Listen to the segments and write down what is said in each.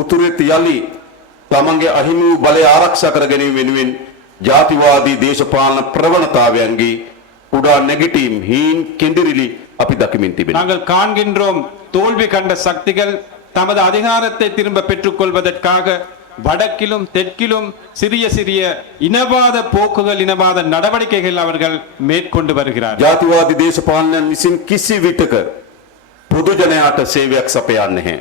උතුරේ තියලි තමන්ගේ අහිමි වූ බලය ආරක්ෂා කර ගැනීම වෙනුවෙන් ජාතිවාදී දේශපාලන ප්‍රවණතාවයන්ගේ කුඩා නැගිටීම් හීන් කෙඳිරිලි අපි දකිමින් තිබෙනවා. நாங்கள் காண்கின்றோம் தோல்வி கண்ட சக்திகள் தமது அதிகாரத்தை திரும்ப பெற்றுக் கொள்வதற்காக வடக்கிலும் தெற்கிலும் சிறிய சிறிய இனவாத போக்குகள் இனவாத நடவடிக்கைகள் அவர்கள் மேற்கொண்டு வருகிறார்கள் ජාතිවාදී දේශපාලනයන් විසින් කිසි විටක පොදු ජනයාට සේවයක් සපයන්නේ නැහැ.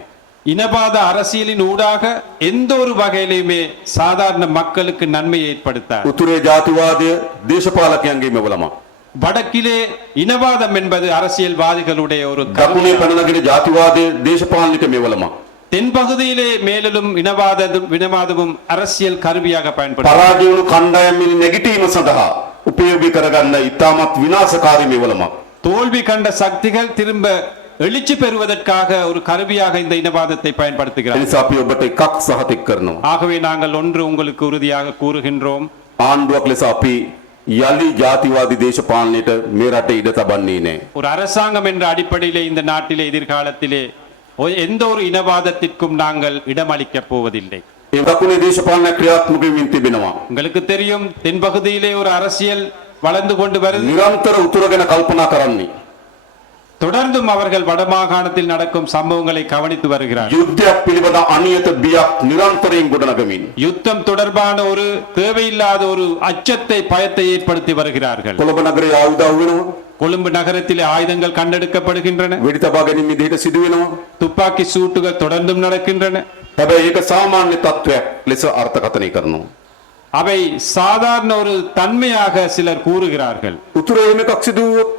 இனவாத அரசியலின் ஊடாக எந்த ஒரு வகையிலுமே சாதாரண மக்களுக்கு நன்மை ஏற்படுத்த உத்துரே ஜாதிவாத தேசபாலக்கியங்கே மூலமா வடக்கிலே இனவாதம் என்பது அரசியல்வாதிகளுடைய ஒரு தப்புனை பண்ணலகிற ஜாதிவாத தென்பகுதியிலே மேலும் இனவாதம் இனவாதமும் அரசியல் கருவியாக பயன்படுத்தும் பராஜயனு கண்டாயமில் நெகட்டிவ் சதா உபயோகிக்கிறகன்ன தோல்வி கண்ட சக்திகள் திரும்ப எழுச்சி பெறுவதற்காக ஒரு கருவியாக இந்த இனவாதத்தை பயன்படுத்துகிறார் එනිසා අපි ඔබට එකක් සහතික් කරනවා. ஆகவே நாங்கள் ஒன்று உங்களுக்கு உறுதியாக கூறுகின்றோம் ආණ්ඩුවක් ලෙස අපි යළි ජාතිවාදී දේශපාලනයට මේ රටේ ඉඩ තබන්නේ නෑ. ஒரு அரசாங்கம் என்ற அடிப்படையிலே இந்த நாட்டிலே எதிர்காலத்திலே ஒ- எந்த ஒரு இனவாதத்திற்கும் நாங்கள் இடமளிக்கப் போவதில்லை ඒ දකුණේ දේශපාලන ක්‍රියාත්මක වෙමින් තිබෙනවා. உங்களுக்கு தெரியும் தென்பகுதியிலே ஒரு அரசியல் வளர்ந்து கொண்டு வருது නිරන්තර උතුර ගැන කල්පනා කරන්නේ. தொடர்ந்தும் அவர்கள் வடமாகாணத்தில் நடக்கும் சம்பவங்களை கவனித்து வருகிறார்கள் යුද්ධයක් පිළිබඳ අනියත බියක් නිරන්තරයෙන් ගොඩනගමින්. யுத்தம் தொடர்பான ஒரு தேவையில்லாத ஒரு அச்சத்தை பயத்தை ஏற்படுத்தி வருகிறார்கள் කොළඹ නගරේ ආයුධ අහුවෙනවා. கொழும்பு நகரத்திலே ஆயுதங்கள் கண்டெடுக்கப்படுகின்றன වෙඩි තබා ගැනීම විදිහට සිදු වෙනවා. துப்பாக்கி சூட்டுகள் தொடர்ந்தும் நடக்கின்றன හැබැයි ඒක සාමාන්‍ය තත්ත්වයක් ලෙස අර්ථකථනය කරනවා. அவை சாதாரண ஒரு தன்மையாக சிலர் கூறுகிறார்கள் උතුරේ එහෙම එකක් සිදු වුවොත්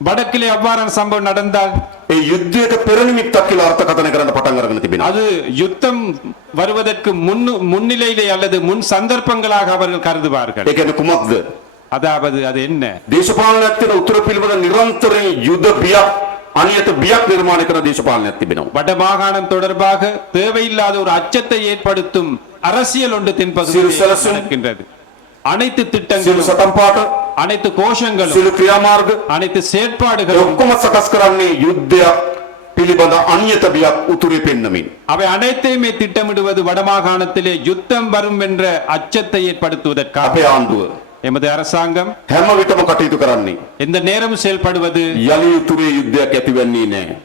வடக்கிலே அவ்வாறான சம்பவம் நடந்தால் யுத்தக அர்த்த கதனை கரண்ட அது யுத்தம் வருவதற்கு முன் முன்னிலையிலே அல்லது முன் சந்தர்ப்பங்களாக அவர்கள் கருதுவார்கள். குமத் அதாவது அது என்ன? தேசபாலனத்தின் உத்தரப்பில் நிரந்தர யுத பியா அணியத்து பியாக் நிர்மாணிக்கிற தேசபாலனம் வட மாகாணம் தொடர்பாக தேவையில்லாத ஒரு அச்சத்தை ஏற்படுத்தும் அரசியல் ஒன்று தென்பகுதியில் அனைத்து திட்டங்களும் சதம் அனைத்து கோஷங்களும் සියලු ක්‍රියාමාර්ග அனைத்து ඒ செயற்பாடுகளும் ඔක්කොම සකස් කරන්නේ යුද්ධයක් පිළිබඳ අනියත බියක් උතුරේ පෙන්නමින්. அவை அனைத்தையுமே திட்டமிடுவது வடமாகாணத்திலே யுத்தம் வரும் என்ற அச்சத்தை ஏற்படுத்துவதற்காக අපේ ආණ්ඩුව எமது அரசாங்கம் හැම විටම කටයුතු කරන්නේ எந்த நேரம் செயல்படுவது යලි උතුරේ යුද්ධයක් ඇතිවෙන්නේ නැහැ.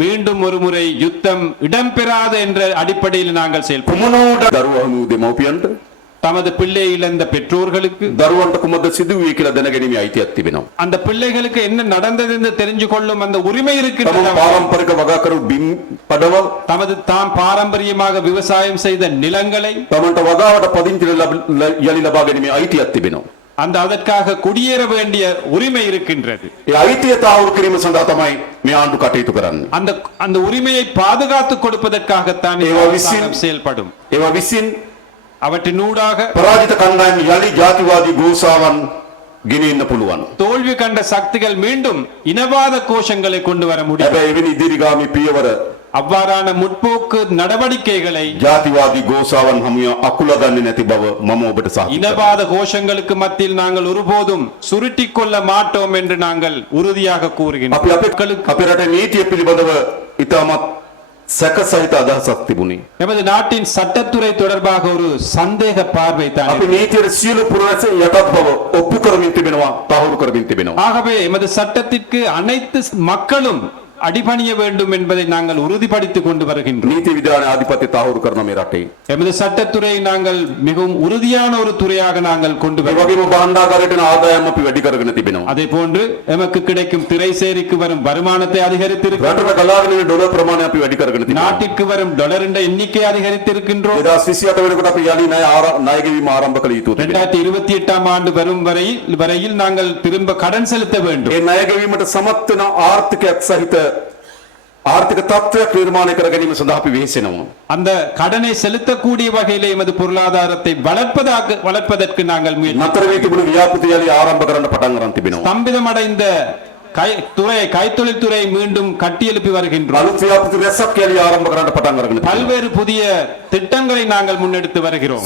மீண்டும் ஒரு முறை யுத்தம் இடம்பெறாது என்ற அடிப்படையில் நாங்கள் செயல்படும் தமது ಪಿಳ್ಳೆ ಇಲ್ಲಂದ பெற்றோர்களுக்கு ದರುವಂಟಕು ಮದ್ದ ಸಿದುವಿ ಕಿಲ ದನಗೆ ನಿಮಗೆ ಐತಿಹ್ಯ அந்த பிள்ளைகளுக்கு என்ன நடந்தது என்று தெரிஞ்சு கொள்ளும் அந்த உரிமை இருக்கிறது பாரம்பரிய வகாக்கரு பிம் படவல் தமது தான் பாரம்பரியமாக விவசாயம் செய்த நிலங்களை தமண்ட வகாவட பதிஞ்சு எழிலபாக ஐத்தி ஐத்திய அந்த அதற்காக குடியேற வேண்டிய உரிமை இருக்கின்றது. அந்த அந்த உரிமையை பாதுகாத்து கொடுப்பதற்காகத்தான் செயல்படும். ඒවා විසින් அவற்றின் ஊடாக පරාජිත කණ්ඩායම් යළි ජාතිවාදී ගෝසාවන් ගෙනෙන්න පුළුවන්. தோல்வி கண்ட சக்திகள் மீண்டும் இனவாத கோஷங்களை கொண்டு வர முடியும் හැබැයි එවැනි ඉදිරිගාමී පියවර அவ்வாறான முற்போக்கு நடவடிக்கைகளை ජාතිවාදී ගෝසාවන් හමුව අකුල ගන්නේ නැති බව මම ඔබට සාහිත இனவாத கோஷங்களுக்கு மத்தியில் நாங்கள் ஒருபோதும் சுருட்டிக் கொள்ள மாட்டோம் என்று நாங்கள் உறுதியாக අපි கூறுகின்றோம் අපේ மக்களுக்கு අපේ රටේ නීතිය පිළිබඳව ඉතාමත් சக சகித அதாசக்தி புனி எமது நாட்டின் சட்டத்துறை தொடர்பாக ஒரு சந்தேக பார்வை தான் அப்ப நீதியர் சீலு புரவச யதத்பவ ஒப்புக்கரம் இன்றிபினவா தகவல் கரம் இன்றிபினவா ஆகவே எமது சட்டத்திற்கு அனைத்து மக்களும் அடிபணிய வேண்டும் என்பதை நாங்கள் உறுதிப்படுத்திக் கொண்டு வருகின்றோம். நீதி விதான ஆதிபத்தியத்தை ஆகுறு கரணம் எமது சட்டத்துறை நாங்கள் மிகவும் உறுதியான ஒரு துறையாக நாங்கள் கொண்டு வகையும் பாண்டாகாரட்டின் ஆதாயம் அப்படி வெட்டி கருகின திபினோம் அதே போன்று எமக்கு கிடைக்கும் திரை சேரிக்கு வரும் வருமானத்தை அதிகரித்திருக்கிறோம் கலாகின டொலர் நாட்டிற்கு வரும் டொலர் என்ற எண்ணிக்கை அதிகரித்திருக்கின்றோம். இதா சிசியாத விடக்கூட அப்படி யாழி நாய் ஆரம்ப கலித்து இரண்டாயிரத்தி இருபத்தி எட்டாம் ஆண்டு வரும் வரையில் வரையில் நாங்கள் திரும்ப கடன் செலுத்த வேண்டும். நாயகவி மற்றும் சமத்துன ஆர்த்திக ආර්ථික තත්ත්වයක් නිර්මාණය කර ගැනීම සඳහා අපි වෙහෙසෙනවා. அந்த கடனை செலுத்தக்கூடிய வகையிலே எமது பொருளாதாரத்தை வளர்ப்பதாக வளர்ப்பதற்கு நாங்கள் முயற்சி නතර වී තිබුණු ව්‍යාපෘති යලි ආරම්භ කරන්න පටන් ගන්න තිබෙනවා. ஸ்தம்பிதமடைந்த கை துறையை கைத்தொழில் துறையை மீண்டும் கட்டியெழுப்பி வருகின்றோம். பல்வேறு புதிய திட்டங்களை நாங்கள் முன்னெடுத்து வருகிறோம்.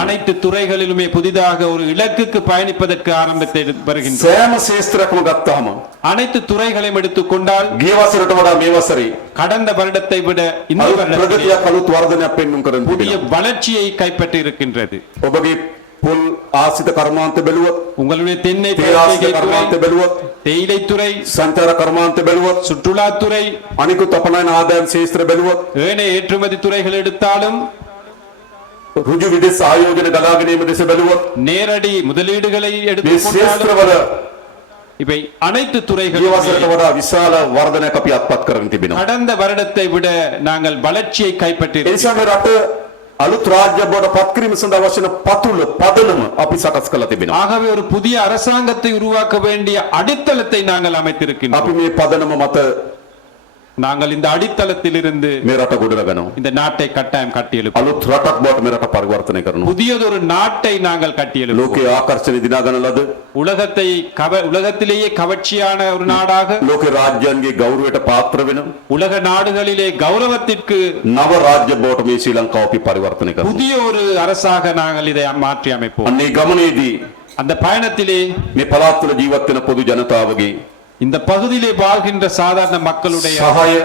அனைத்து துறைகளிலுமே புதிதாக ஒரு இலக்குக்கு பயணிப்பதற்கு ஆரம்பத்தை வருகின்றோம். அனைத்து துறைகளையும் எடுத்துக் எடுத்துக்கொண்டால் கடந்த வருடத்தை விட இந்த வருடத்தை புதிய வளர்ச்சியை கைப்பற்றி இருக்கின்றது ඔබගේ පුල් ආසිත කර්මාන්ත බැලුවොත්, உங்களுடைய தென்னை තේ ආසිත துறை කර්මාන්ත බැලුවොත්, தேயிலைத்துறை සංචාර කර්මාන්ත බැලුවොත්, சுற்றுலாத்துறை අනිකුත් අපනයන ආදායම් ශේෂ්ත්‍ර බැලුවොත්, ஏனைய ஏற்றுமதி துறைகள் எடுத்தாலும் රුජු විදෙස් ආයෝජන ගලාගෙන ඒම දෙස බැලුවොත්, நேரடி முதலீடுகளை මේ எடுத்துக்கொண்டாலும் ශේෂ්ත්‍රවල இவை அனைத்து ගිය துறைகளும் වසරට වඩා විශාල වර්ධනයක් අපි අත්පත් කරගෙන තිබෙනවා. கடந்த வருடத்தை விட நாங்கள் வளர்ச்சியை கைப்பற்றி ඒ නිසා මේ රට අලුත් රාජ්‍ය බවට පත් කිරීම සඳහා අවශ්‍ය වන පතුල පදනම අපි සකස් කරලා තිබෙනවා. ஆகவே ஒரு புதிய அரசாங்கத்தை உருவாக்க வேண்டிய அடித்தளத்தை நாங்கள் அமைத்திருக்கின்றோம் අපි මේ පදනම මත நாங்கள் இந்த அடித்தளத்தில் இருந்து மேராட்ட குடிரகணும் இந்த நாட்டை கட்டாயம் கட்டியெழுப்பு அலுத் ரட்டக் போட் மேராட்ட பரிவர்த்தனை கரணும் புதியதொரு நாட்டை நாங்கள் கட்டியெழுப்பு லோகே ஆகர்ஷண தினாகனல்லது உலகத்தை கவ உலகத்திலேயே கவர்ச்சியான ஒரு நாடாக லோகே ராஜ்யங்கி கௌரவட்ட பாத்திர உலக நாடுகளிலே கௌரவத்திற்கு நவ ராஜ்ய போட் மே ஸ்ரீலங்காவை பரிவர்த்தனை கரணும் புதிய ஒரு அரசாக நாங்கள் இதை மாற்றி அமைப்போம். அன்னை கமனேதி அந்த பயணத்திலே மே பலாத்துல ஜீவத்தின பொது ஜனதாவகி இந்த பகுதியிலே வாழ்கின்ற சாதாரண மக்களுடைய සහාය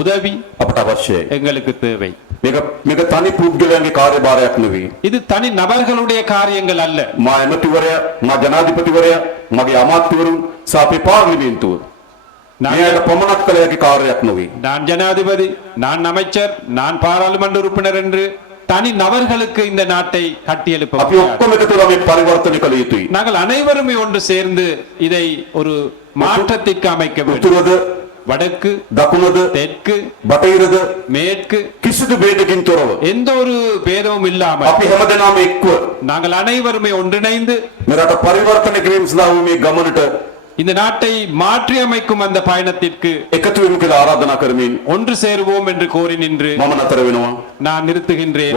உதவி අපට අවශ්‍යයි. எங்களுக்கு தேவை මේක මේක තනි පුද්ගලයන්ගේ කාර්යභාරයක් නෙවෙයි. இது தனி நபர்களுடைய காரியங்கள் அல்ல මා ඇමතිවරයා, මා ජනාධිපතිවරයා, මගේ අමාත්‍යවරුන් සහ අපේ පාර්ලිමේන්තුව நான் මේකට පමණක් කළ හැකි කාර්යයක් නොවේ. நான் ஜனாதிபதி நான் அமைச்சர் நான் பாராளுமன்ற உறுப்பினர் என்று தனி நபர்களுக்கு இந்த நாட்டை கட்டியெழுப்ப நாங்கள் அனைவருமே ஒன்று சேர்ந்து இதை ஒரு மாற்றத்திற்கு அமைக்க வேண்டும். வடக்கு தக்குனது தெற்கு பட்டையிறது மேற்கு கிசுது பேதகின் துறவு எந்த ஒரு பேதமும் இல்லாம அப்படி ஹமத நாம நாங்கள் அனைவருமே ஒன்றிணைந்து மிராட்ட பரிவர்த்தனை கிரீம்ஸ் நாவுமே கமனிட்டு இந்த நாட்டை மாற்றியமைக்கும் அந்த பயணத்திற்கு ஏகத்துவமுக ஆராதனா கருமீன். ஒன்று சேருவோம் என்று கோரி நின்று மமன தரவினோம் நான் நிறுத்துகின்றேன்.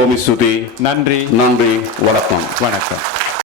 நன்றி. நன்றி. வணக்கம். வணக்கம்.